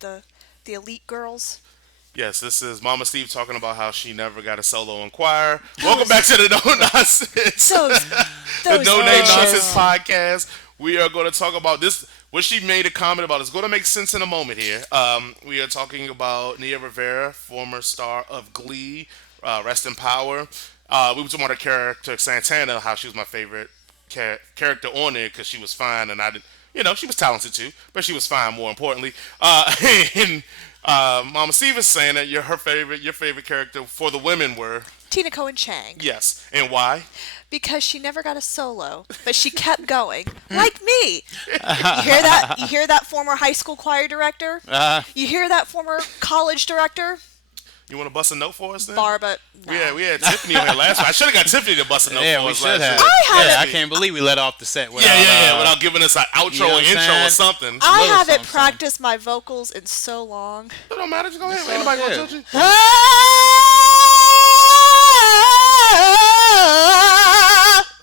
the elite girls. Yes, this is Mama Steve talking about how she never got a solo in choir. Welcome back Those to the No Nonsense, those the those No Name Nonsense bitches. podcast. We are going to talk about this. What she made a comment about is going to make sense in a moment here. We are talking about Nia Rivera, former star of Glee, Rest in Power. We were talking about her character Santana, how she was my favorite character on there because she was fine and I did. She was talented too, but she was fine. More importantly, and Mama Steve is saying that your favorite character for the women were Tina Cohen Chang. yes, and why? Because she never got a solo, but she kept going, like me. You hear that? You hear that former high school choir director? You hear that former college director? You want to bust a note for us then? Barba. We No. had Tiffany on here last week. I should have got Tiffany to bust a note Yeah, for we us should last have. week. I Yeah, I haven't. can't believe we let off the set without. Yeah, without giving us an outro you know or what I'm intro or saying? something. I Little haven't something, practiced my vocals in so long. It don't matter. Just go ahead. It's Ain't all nobody gonna good. judge you.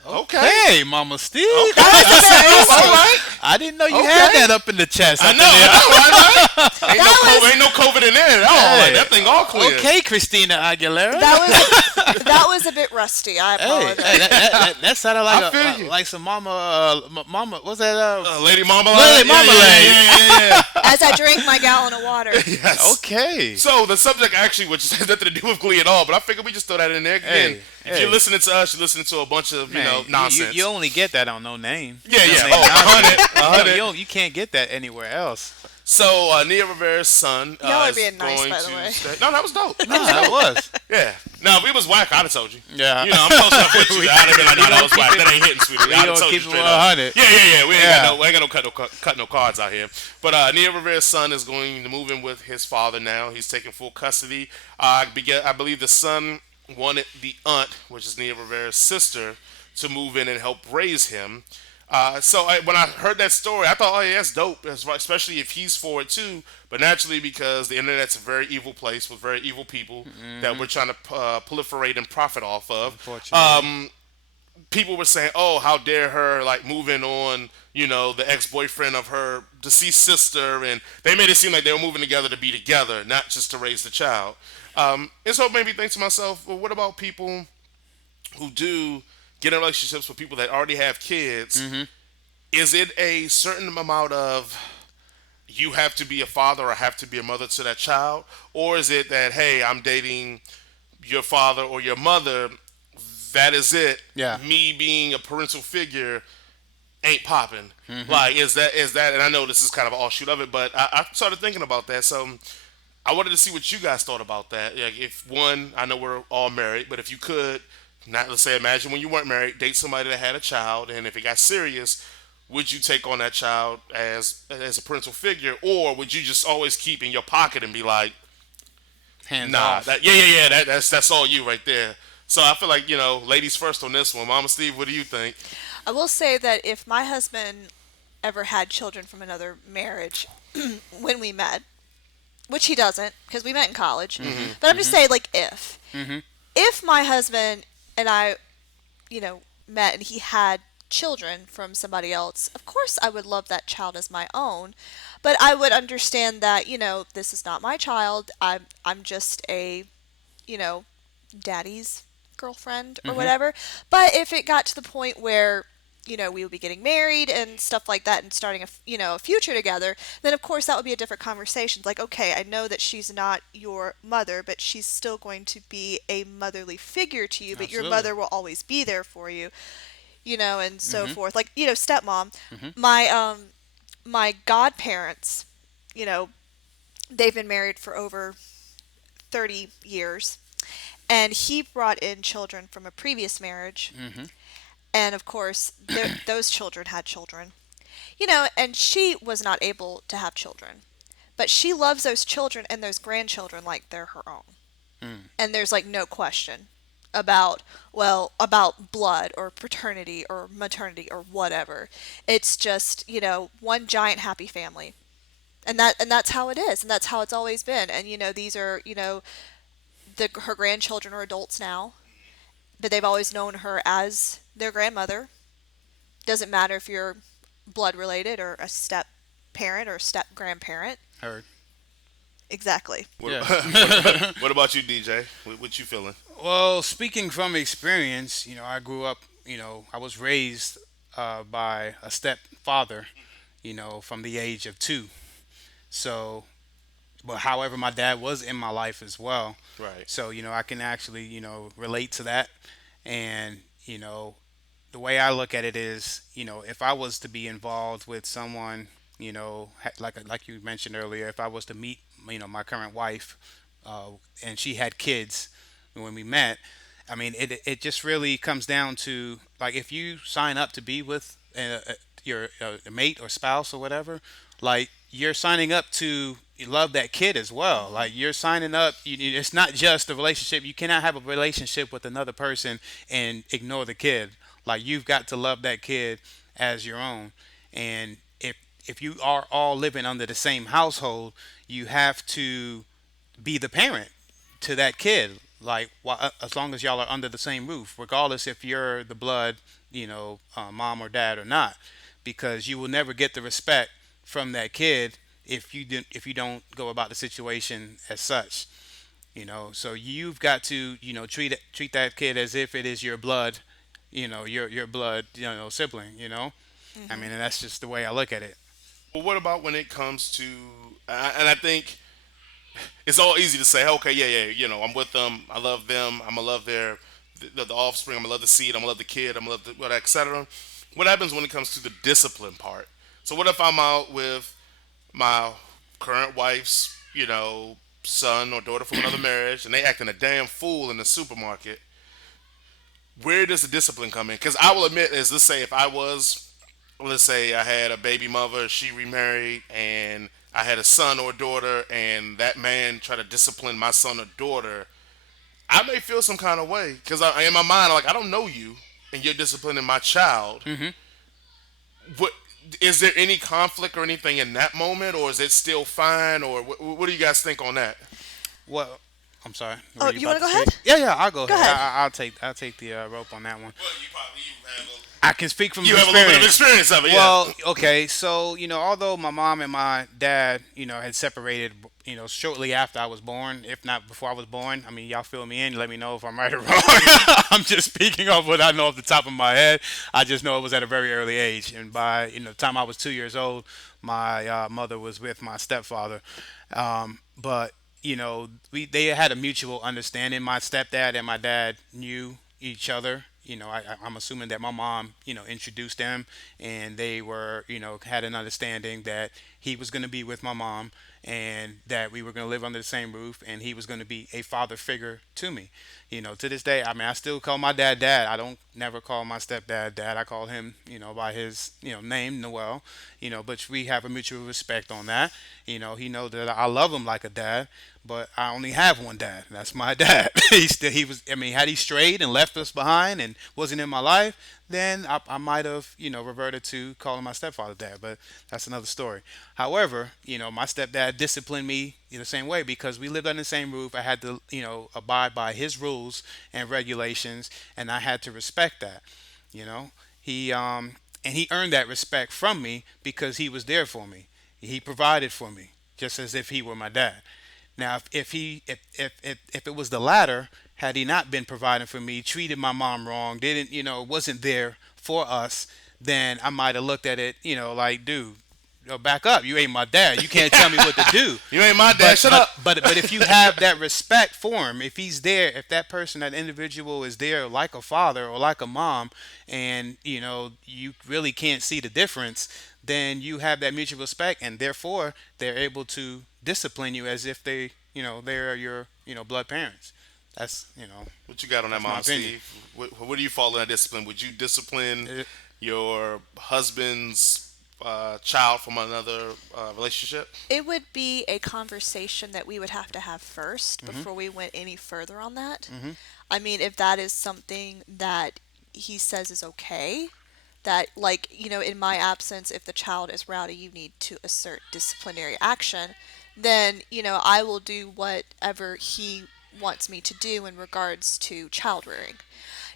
Okay. Hey, Mama Steve. Okay. That was All right. I didn't know you Okay. had that up in the chest. I up know. in there. Ain't no COVID in there at all. Like, that thing all clear. Okay, Christina Aguilera. that was a bit rusty. I Hey, apologize. that sounded I like feel you. like some mama. What's that? Lady Marmalade. Lady Marmalade. Yeah. As I drink my gallon of water. Yes. Okay. So the subject actually, which has nothing to do with Glee at all, but I figured we just throw that in there again. If hey. you're listening to us, you're listening to a bunch of Man, nonsense. You only get that on No Name. Yeah, No yeah. Name Oh, nonsense. 100. You can't get that anywhere else. So Nia Rivera's son Y'all are is being nice, going by the to way. stay. No, that was dope. No, that was. Yeah. Now if it was whack, I'd have told you. Yeah. I'm close enough with you. I'd have been like, no, that was whack. keep it- That ain't hitting, sweetie. we I'd have gonna told you keep it straight up. 100. Yeah. We ain't Yeah. got no cut no cards out here. But Nia Rivera's son is going to move in with his father now. He's taking full custody. I believe the son wanted the aunt, which is Nia Rivera's sister, to move in and help raise him. When I heard that story, I thought, oh yeah, that's dope, especially if he's for it too. But naturally, because the internet's a very evil place with very evil people that we're trying to proliferate and profit off of, Unfortunately. people were saying, oh, how dare her, like, moving on, the ex-boyfriend of her deceased sister, and they made it seem like they were moving together to be together, not just to raise the child. And so it made me think to myself, well, what about people who do get in relationships with people that already have kids? Is it a certain amount of you have to be a father or have to be a mother to that child? Or is it that, hey, I'm dating your father or your mother, that is it. Yeah. Me being a parental figure ain't popping. Like, is that, and I know this is kind of an offshoot of it, but I started thinking about that. So I wanted to see what you guys thought about that. Like, if one, I know we're all married, but if you could, not let's say, imagine when you weren't married, date somebody that had a child, and if it got serious, would you take on that child as a parental figure, or would you just always keep in your pocket and be like, Hands nah, off. that's all you right there. So I feel like ladies first on this one. Mama Steve, what do you think? I will say that if my husband ever had children from another marriage when we met, which he doesn't because we met in college, but I'm just saying, like, if my husband and I, met and he had children from somebody else, of course I would love that child as my own, but I would understand that, this is not my child. I'm just a, you know, daddy's girlfriend or whatever. But if it got to the point where we would be getting married and stuff like that and starting a future together, then of course that would be a different conversation. Like, okay, I know that she's not your mother, but she's still going to be a motherly figure to you, but your Absolutely. mother will always be there for you, and so forth. Like, stepmom, my godparents, you know, they've been married for over 30 years, and he brought in children from a previous marriage. And of course, those children had children. And she was not able to have children. But she loves those children and those grandchildren like they're her own. And there's like no question about blood or paternity or maternity or whatever. It's just, one giant happy family. And that's how it is, and that's how it's always been. And these are, her grandchildren are adults now, but they've always known her as their grandmother. Doesn't matter if you're blood related or a step parent or step grandparent. Heard. Exactly. What, Yeah. what about you, DJ? What you feeling? Well, speaking from experience, I grew up, I was raised by a stepfather, from the age of 2. So, but however, my dad was in my life as well. Right. So, I can actually, relate to that. And, the way I look at it is, if I was to be involved with someone, like you mentioned earlier, if I was to meet, my current wife, and she had kids when we met, I mean, it just really comes down to, like, if you sign up to be with your mate or spouse or whatever, like, you're signing up to love that kid as well. Like, you're signing up. It's not just a relationship. You cannot have a relationship with another person and ignore the kid. Like, you've got to love that kid as your own. And if you are all living under the same household, you have to be the parent to that kid. Like, as long as y'all are under the same roof, regardless if you're the blood, mom or dad or not, because you will never get the respect from that kid if you don't go about the situation as such. So you've got to, treat that kid as if it is your blood, your blood, sibling. I Hmm. mean, and that's just the way I look at it. Well, what about when it comes to, and I think it's all easy to say, okay, yeah, yeah, I'm with them, I love them, I'm gonna love the offspring, I'm gonna love the seed, I'm gonna love the kid, I'm gonna love the what, etc. What happens when it comes to the discipline part? So what if I'm out with my current wife's, son or daughter from another marriage, and they acting a damn fool in the supermarket? Where does the discipline come in? Because I will admit, is let's say if I was, let's say I had a baby mother, she remarried, and I had a son or daughter, and that man tried to discipline my son or daughter, I may feel some kind of way because in my mind, I'm like, I don't know you, and you're disciplining my child. Hmm. What is there any conflict or anything in that moment, or is it still fine, or what do you guys think on that? Well, I'm sorry. Were Oh, you you want about to to go ahead? speak? Yeah, yeah. I'll go Go ahead. ahead. I'll take the rope on that one. Well, I can speak from you have a little bit of experience. experience of it, yeah. Well, okay, so although my mom and my dad, had separated, shortly after I was born, if not before I was born. I mean, y'all fill me in, let me know if I'm right or wrong. I'm just speaking off what I know off the top of my head. I just know it was at a very early age, and by the time I was 2 years old, my mother was with my stepfather. But they had a mutual understanding. My stepdad and my dad knew each other. I'm assuming that my mom, introduced them, and they were, had an understanding that he was going to be with my mom, and that we were going to live under the same roof, and he was going to be a father figure to me. To this day, I mean, I still call my dad dad. I don't never call my stepdad dad. I call him, by his, name, Noel. But we have a mutual respect on that. He knows that I love him like a dad, but I only have one dad. That's my dad. He was. I mean, had he strayed and left us behind and wasn't in my life, then I might have, reverted to calling my stepfather dad. But that's another story. However, my stepdad disciplined me in the same way because we lived under the same roof. I had to, abide by his rules and regulations, and I had to respect that. You know, he and he earned that respect from me because he was there for me. He provided for me, just as if he were my dad. Now, if it was the latter, had he not been providing for me, treated my mom wrong, didn't wasn't there for us, then I might have looked at it, like, dude, back up. You ain't my dad. You can't tell me what to do. You ain't my dad. But Shut but up. but if you have that respect for him, if he's there, if that person, that individual is there like a father or like a mom, and you really can't see the difference, then you have that mutual respect, and therefore they're able to discipline you as if they're your blood parents. That's What you got on that, that's my Mama opinion. Steve? What do you fall in that discipline? Would you discipline your husband's child from another relationship? It would be a conversation that we would have to have first Hmm. before we went any further on that. Hmm. I mean, if that is something that he says is okay, that, like, in my absence, if the child is rowdy, you need to assert disciplinary action, then, I will do whatever he wants me to do in regards to child rearing.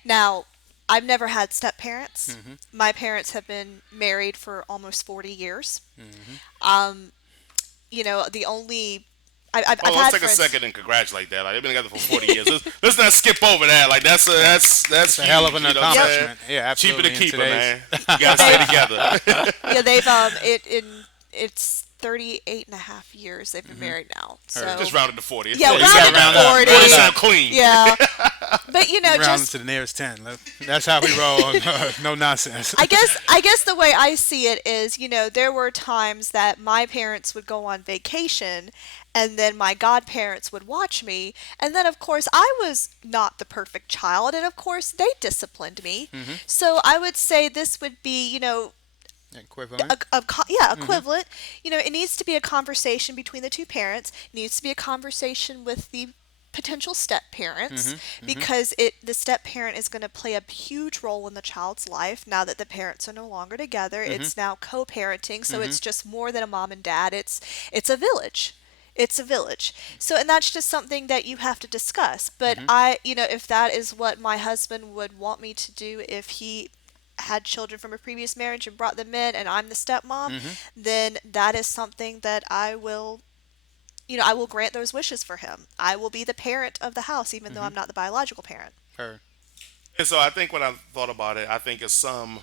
Now, I've never had step parents. Hmm. My parents have been married for almost 40 years. Hmm. The only Oh, I've let's had take a friends. second and congratulate that. Like they've been together for 40 years. Let's not skip over that. Like that's It's a hell of huge. an You know what I'm Yep. saying? accomplishment. Yeah, Cheaper to absolutely. In keep her, today's man. You Yeah, gotta stay they've together. yeah they've it's 38 and a half years they've been married now. Heard. So Just rounded to 40. It's yeah, 40 you gotta rounded sound round to up. better. 40. Forty Round up. sound clean. Yeah, but Round just to the nearest 10. That's how we roll. No nonsense. I guess the way I see it is, there were times that my parents would go on vacation and then my godparents would watch me, and then of course I was not the perfect child, and of course they disciplined me. So I would say this would be, Equivalent. equivalent. It needs to be a conversation between the two parents. It needs to be a conversation with the potential step parents, because the step parent is going to play a huge role in the child's life now that the parents are no longer together. It's now co-parenting, so it's just more than a mom and dad. It's a village. It's a village. So, and that's just something that you have to discuss. But if that is what my husband would want me to do, if he had children from a previous marriage and brought them in and I'm the stepmom, then that is something that I will grant those wishes for him. I will be the parent of the house, even though I'm not the biological parent. Heard. And so I think when I thought about it, I think it's some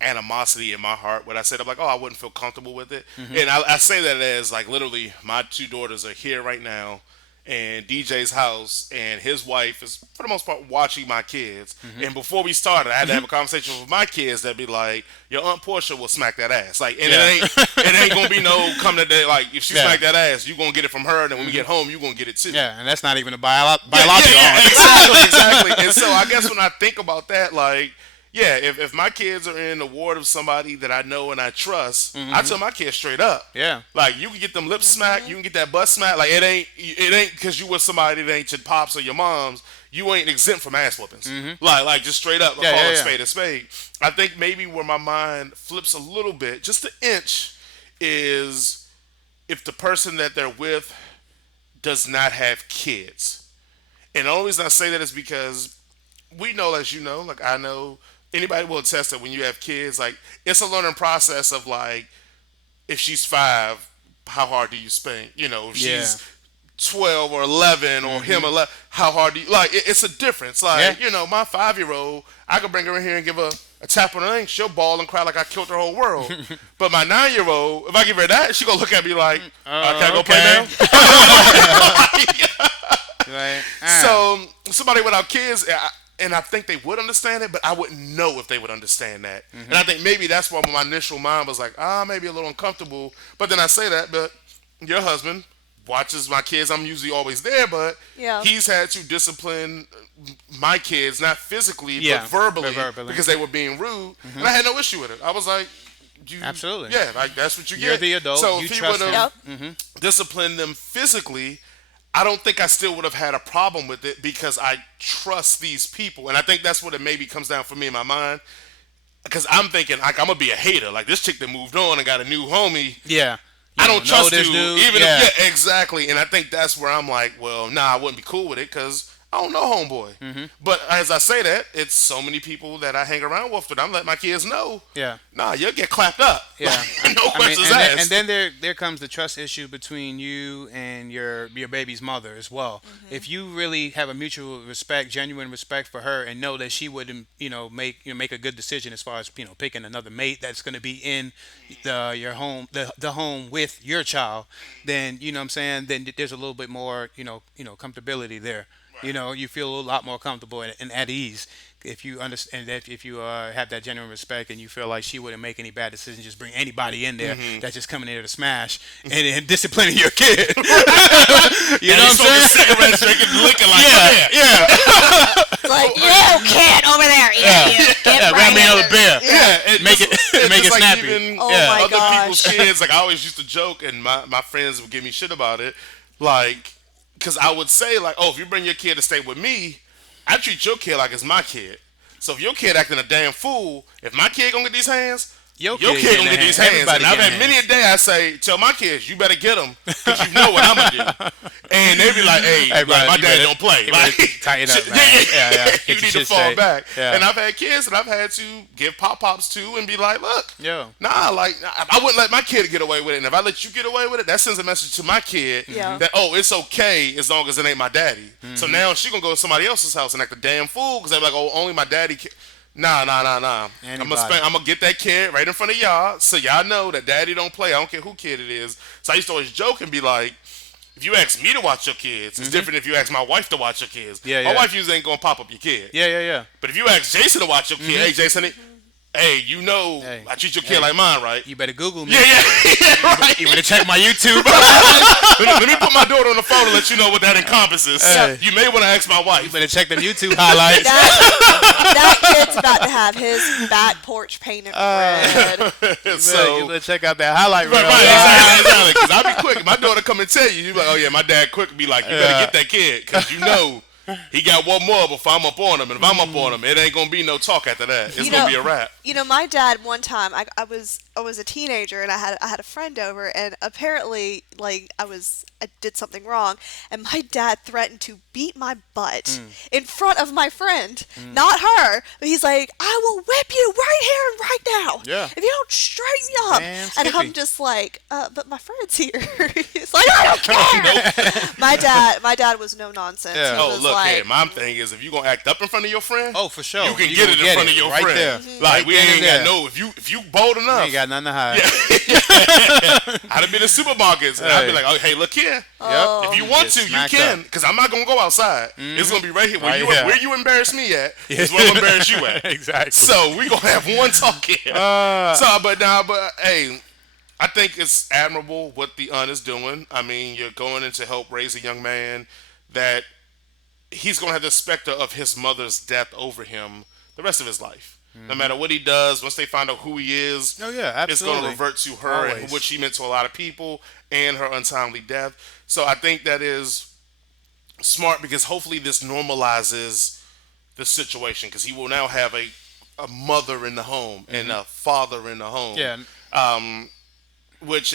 animosity in my heart when I said I'm like, oh, I wouldn't feel comfortable with it. And I say that as like literally my two daughters are here right now in DJ's house, and his wife is for the most part watching my kids. And before we started, I had to have a conversation with my kids that'd be like, your aunt Portia will smack that ass. Like, and it ain't gonna be no come today. Like, if she smack that ass, you gonna get it from her, and then when we get home, you gonna get it too. Yeah, and that's not even a Yeah, biological. yeah, exactly, exactly. And so I guess when I think about that, like, yeah, if my kids are in the ward of somebody that I know and I trust, I tell my kids straight up. Yeah. Like, you can get them lips smacked, you can get that butt smacked. Like, it ain't because you with somebody that ain't your pops or your moms. You ain't exempt from ass whoopings. Like just straight up, Yeah, call yeah, a yeah. spade a spade. I think maybe where my mind flips a little bit, just an inch, is if the person that they're with does not have kids. And the only reason I say that is because we know, as you know, like I know, anybody will attest that when you have kids, like it's a learning process of like, if she's 5, how hard do you spank? If Yeah. she's 12 or 11 or him 11, how hard do you, like, it's a difference. Like, Yeah. my 5-year-old, I could bring her in here and give her a tap on the leg, she'll bawl and cry like I killed her whole world. But my 9-year-old, if I give her that, she gonna look at me like, can I go play okay. now? Right. So somebody without kids, and I think they would understand it, but I wouldn't know if they would understand that. And I think maybe that's why my initial mind was like, maybe a little uncomfortable. But then I say that, but your husband watches my kids. I'm usually always there, but Yeah. he's had to discipline my kids, not physically, Yeah, but verbally, but verbally. because they were being rude. And I had no issue with it. I was like, Absolutely. yeah, like that's what you You're get. the adult, So you if he trust would him. have disciplined them physically, I don't think I still would have had a problem with it because I trust these people. And I think that's what it maybe comes down for me in my mind. Because I'm thinking, like, I'm going to be a hater. Like, this chick that moved on and got a new homie, Yeah. I don't know trust this you. dude. Even Yeah. if, yeah, exactly. And I think that's where I'm like, well, nah, I wouldn't be cool with it because I don't know homeboy. But as I say that, it's so many people that I hang around with that I'm letting my kids know, Yeah. nah, you'll get clapped up. Yeah. Like, no questions and, asked. and then there comes the trust issue between you and your baby's mother as well. If you really have a mutual respect, genuine respect for her, and know that she wouldn't, make a good decision as far as picking another mate that's going to be in your home, the home with your child, then you know what I'm saying. Then there's a little bit more, comfortability there. You feel a lot more comfortable and at ease if you understand that if you have that genuine respect and you feel like she wouldn't make any bad decisions, just bring anybody in there that's just coming in there to smash and disciplining your kid. You know what I'm saying? Cigarettes, drinking, looking like, Yeah. Like, you kid over there. Get Grab me another beer. yeah, Make it make it just like snappy. even Oh Yeah. my other people's gosh. kids, like I always used to joke, and my friends would give me shit about it, like, because I would say like, oh, if you bring your kid to stay with me, I treat your kid like it's my kid. So if your kid acting a damn fool, if my kid gonna get these hands, Your Your kid kid getting gonna the get these hands. hands, and Everybody I've getting had the many a hands. day I say, tell my kids, you better get them, because you know what I'm gonna do. And they be like, hey, Hey, like bro, my you dad better, don't play. you Like, better tighten up, yeah, man. Yeah, yeah, yeah. you Get your need to shit fall straight. back. Yeah. And I've had kids that I've had to give pop-pops to and be like, look, Yo. nah, like I wouldn't let my kid get away with it. And if I let you get away with it, that sends a message to my kid Yeah. that, oh, it's okay as long as it ain't my daddy. So Mm-hmm. now she gonna go to somebody else's house and act a damn fool because they're like, oh, only my daddy can. Nah, nah, nah, nah. Anybody. I'm gonna get that kid right in front of y'all, so y'all know that daddy don't play. I don't care who kid it is. So I used to always joke and be like, if you ask me to watch your kids, it's different if you ask my wife to watch your kids. Yeah, My yeah. wife usually ain't gonna pop up your kid. Yeah, yeah, yeah. But if you ask Jason to watch your kid, hey Jason, hey, you know Hey. I treat your kid Hey. like mine, right? You better Google me. Yeah, yeah, yeah, right. You better check my YouTube. Let me put my daughter on the phone and let you know what that encompasses. Hey. You may want to ask my You wife. better check them YouTube highlights. That kid's about to have his back porch painted red. You better check out that highlight reel. Right, exactly. Because I'll be quick. My daughter come and tell you, you be like, oh yeah, my dad quick be like, you better get that kid, because you know he got one more before I'm up on him, and if I'm up on him, it ain't gonna be no talk after that. It's gonna be a wrap. You know, my dad one time I was a teenager and I had a friend over and apparently like I did something wrong and my dad threatened to beat my butt in front of my friend, not her. But he's like, I will whip you right here and right now. Yeah. If you don't straighten up. Damn, And I'm Skippy. just like, but my friend's here. He's like, I don't care. My dad was no nonsense. Yeah. He Oh, was look, like, here, my thing is, if you gonna act up in frend of your friend, Oh, for sure. you can You get gonna it in get front it of your right friend. there. Like Right we then ain't and got there. no. If you bold You enough, ain't got nothing to hide. I'd have been in supermarkets and I'd be Hey. like, oh, hey, look here. Oh. If you want Get to, you smacked can, up. because I'm not gonna go outside. It's gonna be right here. Right here. Where you embarrass me at is where I'm gonna embarrass you at. Exactly. So we gonna have one talk here. But hey, I think it's admirable what the aunt is doing. I mean, you're going in to help raise a young man that he's going to have the specter of his mother's death over him the rest of his life. No matter what he does, once they find out who he is, Oh, yeah, it's going to absolutely. revert to her and Always. what she meant to a lot of people and her untimely death. So I think that is smart because hopefully this normalizes the situation because he will now have a mother in the home and a father in the home. Yeah. And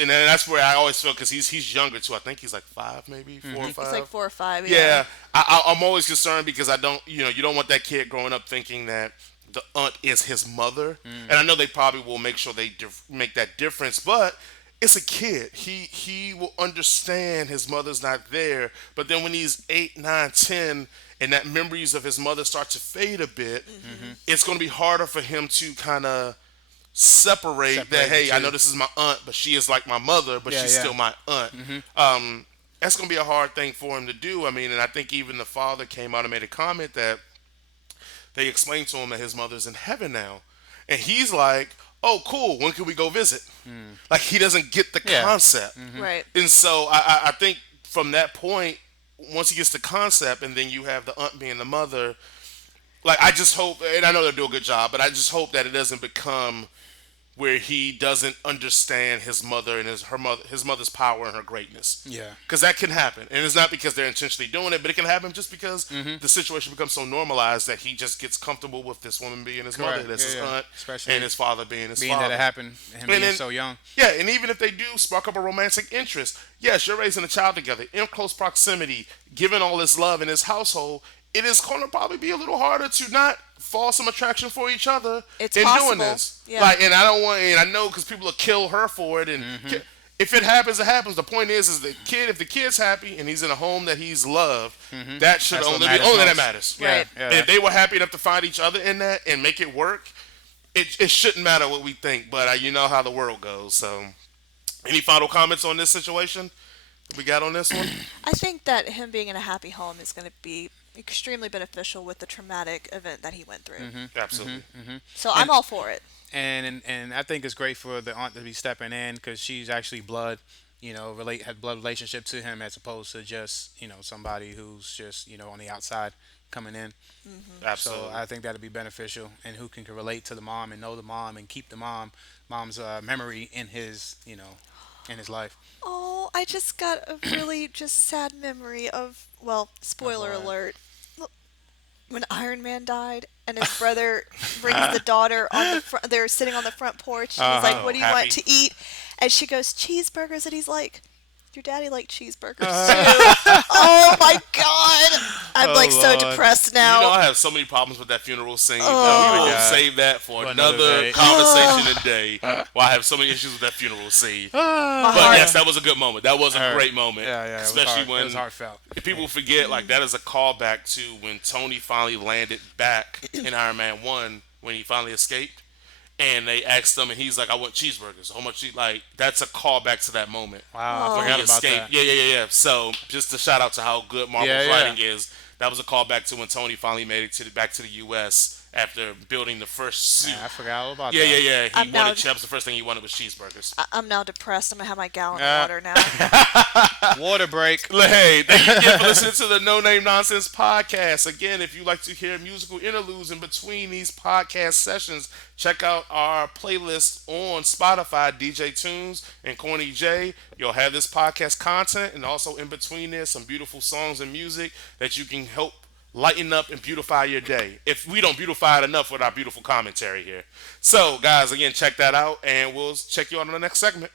then that's where I always feel because he's younger too. I think he's like 5, maybe 4 or 5. he's like 4 or 5. Yeah, I'm always concerned because I don't, you don't want that kid growing up thinking that the aunt is his mother, and I know they probably will make sure they make that difference, but it's a kid. He will understand his mother's not there, but then when he's 8, 9, 10, and that memories of his mother start to fade a bit, it's going to be harder for him to kind of separate that. Separate Hey, the I two. know this is my aunt, but she is like my mother, but Yeah, she's yeah. still my aunt. That's gonna be a hard thing for him to do. I mean, and I think even the father came out and made a comment that they explained to him that his mother's in heaven now, and he's like, "Oh, cool. When can we go visit?" Like he doesn't get the Yeah. concept, Right. and so I think from that point, once he gets the concept, and then you have the aunt being the mother, like I just hope, and I know they'll do a good job, but I just hope that it doesn't become where he doesn't understand his mother and his mother's power and her greatness. Yeah. Because that can happen, and it's not because they're intentionally doing it, but it can happen just because the situation becomes so normalized that he just gets comfortable with this woman being his mother, Correct. that's Yeah, his yeah. aunt, Especially and his father being his Being father. that it happened, him And being then- so young. Yeah, and even if they do spark up a romantic interest, yes, you're raising a child together in close proximity, giving all this love in his household. It is going to probably be a little harder to not fall some attraction for each other It's in possible. doing this. Yeah. Like, and I don't want, and I know because people will kill her for it. And if it happens, it happens. The point is the kid. If the kid's happy and he's in a home that he's loved, that should That's what only be matters only that most. matters. Yeah, Right. yeah. And if they were happy enough to find each other in that and make it work, it shouldn't matter what we think. But you know how the world goes. So, any final comments on this situation we got on this one? I think that him being in a happy home is going to be extremely beneficial with the traumatic event that he went through. Absolutely. So I'm all for it. And I think it's great for the aunt to be stepping in because she's actually blood, had blood relationship to him as opposed to just somebody who's just on the outside coming in. Absolutely. So I think that'd be beneficial, and who can relate to the mom and know the mom and keep the mom's memory in his in his life. Oh, I just got a really just sad memory of, well, spoiler what? alert. when Iron Man died and his brother brings the daughter on the front, they're sitting on the front porch and he's like, Uh-huh. "What Oh, do you want happy. to eat?" And she goes, "Cheeseburgers." And he's like, "Your daddy liked cheeseburgers too." Oh my god. I'm like Oh so Lord. depressed You know, now. I have so many problems with that funeral scene, but Oh we my will God. save that for For another another day. conversation and day. Well, I have so many issues with that funeral scene. My But heart. yes, that was a good moment. That was a Her- great moment. Yeah, yeah. It was Especially hard. It when was heartfelt. people forget, like, that is a callback to when Tony finally landed back in Iron Man 1 when he finally escaped. And they asked him, and he's like, "I want cheeseburgers." How much? Like, that's a callback to that moment Wow, I Oh. where forgot he about escaped. that. Yeah, yeah, yeah, yeah. So just a shout out to how good Marvel's Yeah, yeah. writing is. That was a callback to when Tony finally made it to back to the U.S. after building the first suit. Yeah, I forgot all about Yeah, that. yeah, yeah. He I'm now- wanted. That was the first thing he wanted was cheeseburgers. I'm now depressed. I'm gonna have my gallon Yeah. of water now. Water break. Hey, thank you again for listening to the No Name Nonsense podcast. Again, if you like to hear musical interludes in between these podcast sessions, check out our playlist on Spotify, DJ Tunes and Corny J. You'll have this podcast content, and also in between there, some beautiful songs and music that you can help lighten up and beautify your day. If we don't beautify it enough with our beautiful commentary here. So, guys, again, check that out, and we'll check you out on the next segment.